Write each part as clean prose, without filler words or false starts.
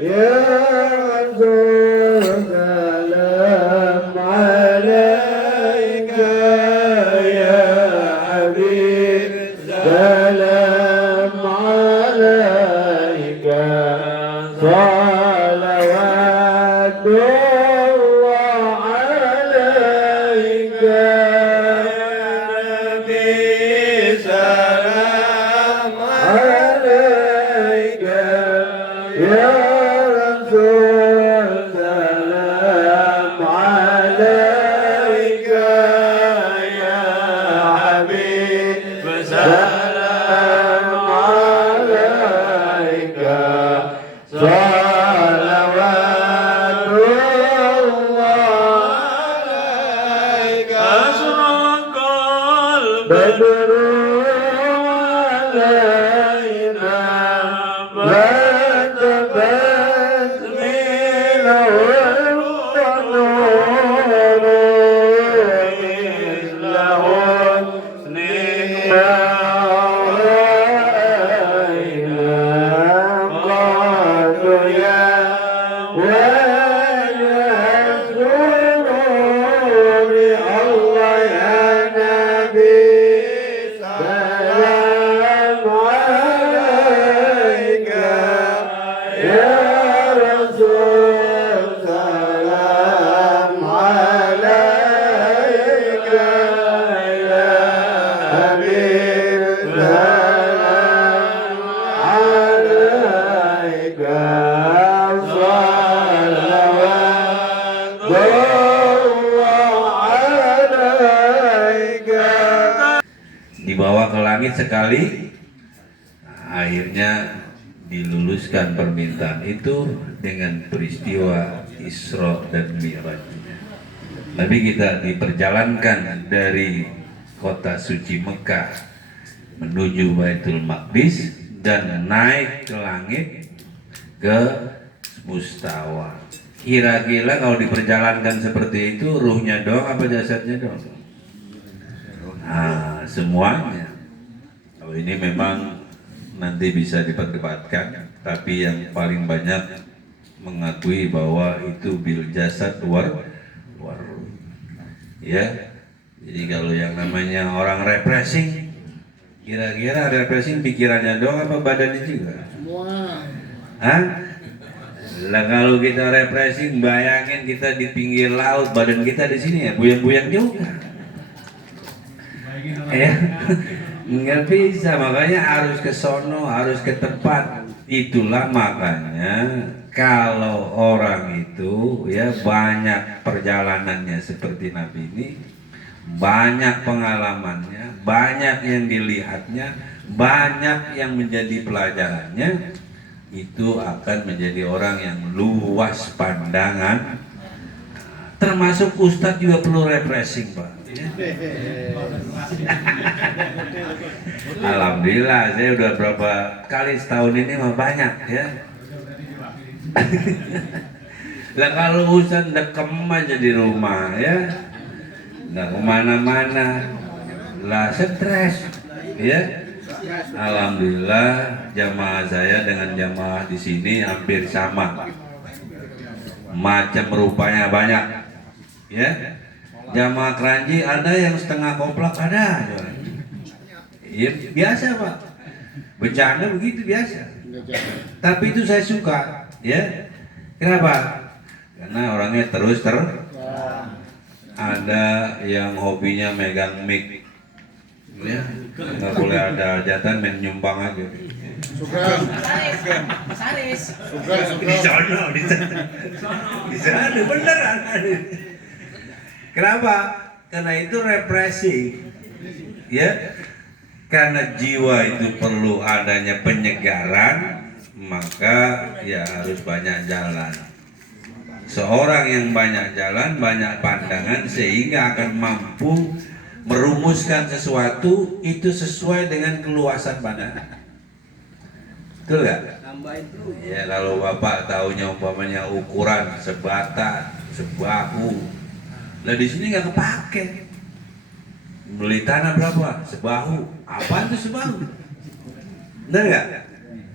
يا رسول سلام عليك يا حبيب سلام عليك صلوات الله عليك سلام عليك يا رسول سلام عليك يا حبيب سلام عليك صلوات الله عليك أشرق البدر علينا وانتبت منه النور مثل حسن ما رأينا قالوا يا ويل السرور الله يا نبي سلام عليك يا رسول سلام عليك يا حبيب سلام عليك صلوات الله عليك. Dibawa ke langit sekali, akhirnya diluluskan permintaan itu dengan peristiwa Isra dan Mi'rajnya. Nabi kita diperjalankan dari kota suci Mekah menuju Baitul Maqdis dan naik ke langit ke Mustawa. Kira-kira kalau diperjalankan seperti itu, ruhnya doang apa jasadnya doang? Nah, semuanya. Kalau ini memang nanti bisa diperdebatkan, tapi yang paling banyak mengakui bahwa itu bil jasad war ya. Jadi kalau yang namanya orang repressing, kira-kira repressing pikirannya doang apa badannya juga? Semua. Hah? Lah kalau kita repressing, bayangin kita di pinggir laut, badan kita di sini ya buyang-buyang juga. Ya, nggak bisa, makanya harus ke sono, harus ke tempat. Itulah makanya kalau orang itu ya banyak perjalanannya seperti Nabi ini, banyak pengalamannya, banyak yang dilihatnya, banyak yang menjadi pelajarannya, itu akan menjadi orang yang luas pandangan. Termasuk Ustadz juga perlu refreshing, Pak. Alhamdulillah, saya udah berapa kali setahun ini mah banyak ya. Lah kalau Ustadz dekem aja di rumah ya, nggak kemana-mana, lah stres ya. Alhamdulillah jamaah saya dengan jamaah di sini hampir sama, macam rupanya banyak ya. Jamaah Keranji ada yang setengah koplak ada, ya biasa Pak, bercanda begitu biasa. Tapi itu saya suka ya. Kenapa? Karena orangnya terus ada yang hobinya megang mic ya, nggak boleh ada hajatan, main nyumbang aja. Mas Aris. Di sana beneran. Kenapa? Karena itu represi, ya. Karena jiwa itu perlu adanya penyegaran, maka ya harus banyak jalan. Seorang yang banyak jalan, banyak pandangan, sehingga akan mampu merumuskan sesuatu itu sesuai dengan keluasan pandangan. Betul nggak? Ya kalau Bapak tahunya umpamanya ukuran sebata, sebahu, lah di sini nggak kepake. Beli tanah berapa? Sebahu. Apaan tuh sebahu? Benar nggak?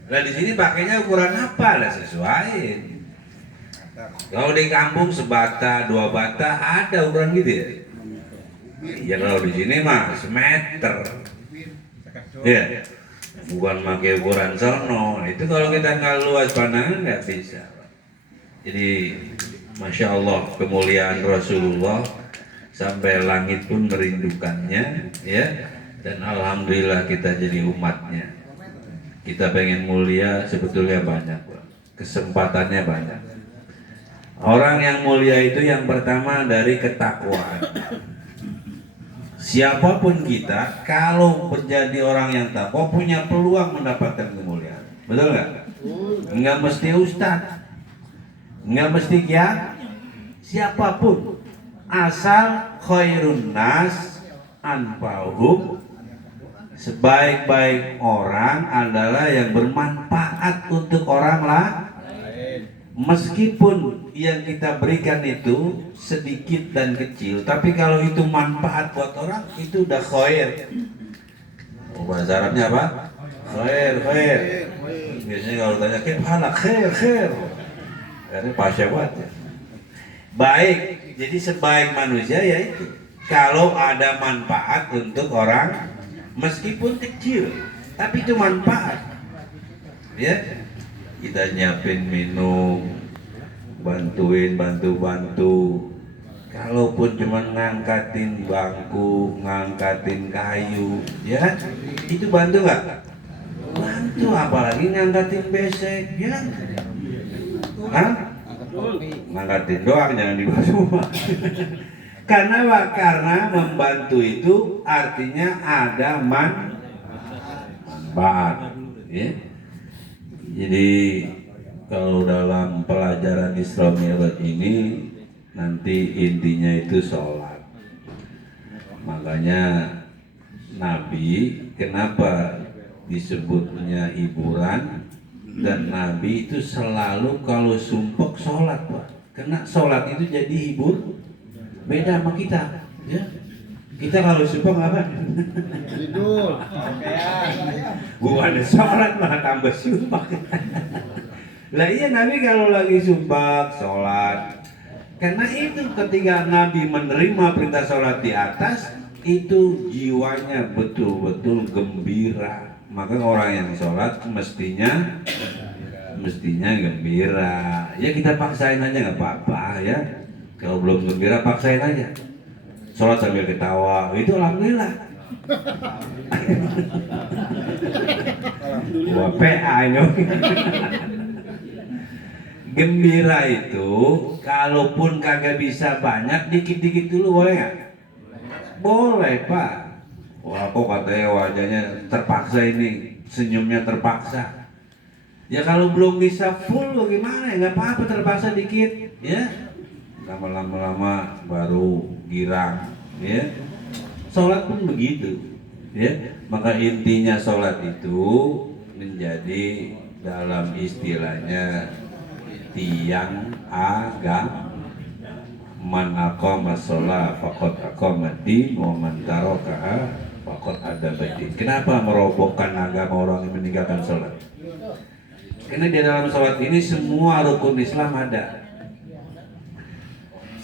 Nah di sini pakainya ukuran apa lah sesuaiin. Kalau di kampung sebata, 2 bata ada ukuran gitu ya. Ya kalau di sini mah semeter. Ya, bukan pakai ukuran sono. Itu kalau kita nggak luas pandangan nggak bisa. Jadi, masya Allah kemuliaan Rasulullah sampai langit pun merindukannya, ya. Dan alhamdulillah kita jadi umatnya. Kita pengen mulia sebetulnya banyak, kesempatannya banyak. Orang yang mulia itu yang pertama dari ketakwaan. Siapapun kita, kalau menjadi orang yang takwa punya peluang mendapatkan kemuliaan. Betul nggak? Nggak mesti ustadz, nggak mesti kiai, siapapun, asal khairun nas anfa'uhum, sebaik-baik orang adalah yang bermanfaat untuk orang lain. Meskipun yang kita berikan itu sedikit dan kecil, tapi kalau itu manfaat buat orang, itu udah khair. Bahasa Arabnya apa? Khair, khair. Biasanya kalau tanya kemana, khair, khair. Karena pasya buat ya. Baik, jadi sebaik manusia ya itu. Kalau ada manfaat untuk orang, meskipun kecil, tapi itu manfaat. Ya. Kita nyiapin minum, bantu. Kalaupun cuma ngangkatin bangku, ngangkatin kayu, ya itu bantu nggak? Bantu, apalagi ngangkatin besek, ya? Hah? Ngangkatin doang, jangan dibawa semua. Karena apa? Karena membantu itu artinya ada manfaat, ya. Jadi kalau dalam pelajaran Isra Mi'raj ini nanti intinya itu sholat. Makanya Nabi kenapa disebutnya hiburan, dan Nabi itu selalu kalau sumpek sholat, Pak. Karena sholat itu jadi hibur, beda sama kita, ya. Kita kalau sumpah apa? Tidur. Gua ada sholat malah tambah sumpah. Lah iya, Nabi kalau lagi sumpah sholat. Karena itu ketika Nabi menerima perintah sholat di atas, itu jiwanya betul-betul gembira. Maka orang yang sholat mestinya gembira. Ya kita paksain aja nggak apa-apa ya. Kalau belum gembira paksain aja. Sholat sambil ketawa, itu alhamdulillah. Wah, PA ini. Gembira itu, kalaupun kagak bisa banyak, dikit-dikit dulu boleh nggak? Boleh, Pak. Wah, kok katanya wajahnya terpaksa ini, senyumnya terpaksa. Ya kalau belum bisa full bagaimana? Nggak apa-apa, terpaksa dikit, ya. Lama-lama baru girang, ya. Sholat pun begitu, ya. Maka intinya sholat itu menjadi dalam istilahnya tiang agama. Man aqama sholat faqad aqama din wa man tarakaha faqad adaba din. Kenapa merobohkan agama orang yang meninggalkan sholat? Karena di dalam sholat ini semua rukun Islam ada.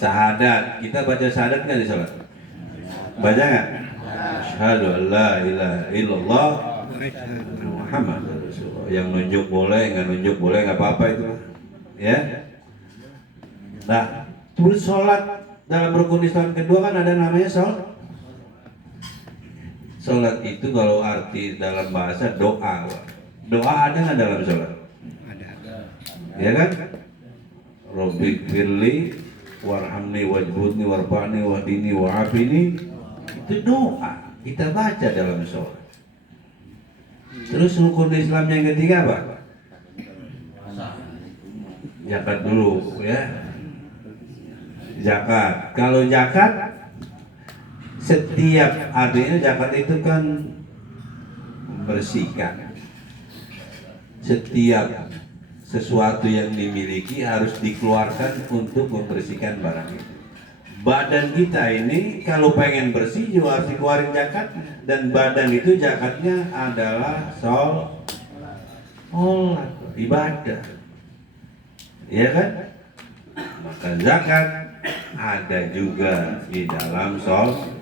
Syahadat, kita baca syahadat nggak di sholat? Baca nggak? Asyhadu an la ilaha illallah Muhammad Rasulullah. Yang nunjuk boleh, nggak nunjuk boleh, nggak apa-apa itu, ya. Nah, terus sholat dalam rukun Islam kedua kan ada namanya sholat. Sholat itu kalau arti dalam bahasa doa. Doa ada nggak dalam sholat? Ada. Ya kan? Robbi firli warhamni wajbudni warfa'ni wahdini wa'afini, itu doa kita baca dalam sholat. Terus rukun Islam yang ketiga apa? Zakat dulu, ya. Zakat. Kalau zakat setiap, artinya zakat itu kan membersihkan. Setiap sesuatu yang dimiliki harus dikeluarkan untuk membersihkan barang itu. Badan kita ini kalau pengen bersih juga harus dikeluarin zakat, dan badan itu zakatnya adalah sholat, ibadah. Ya kan? Maka zakat ada juga di dalam sholat.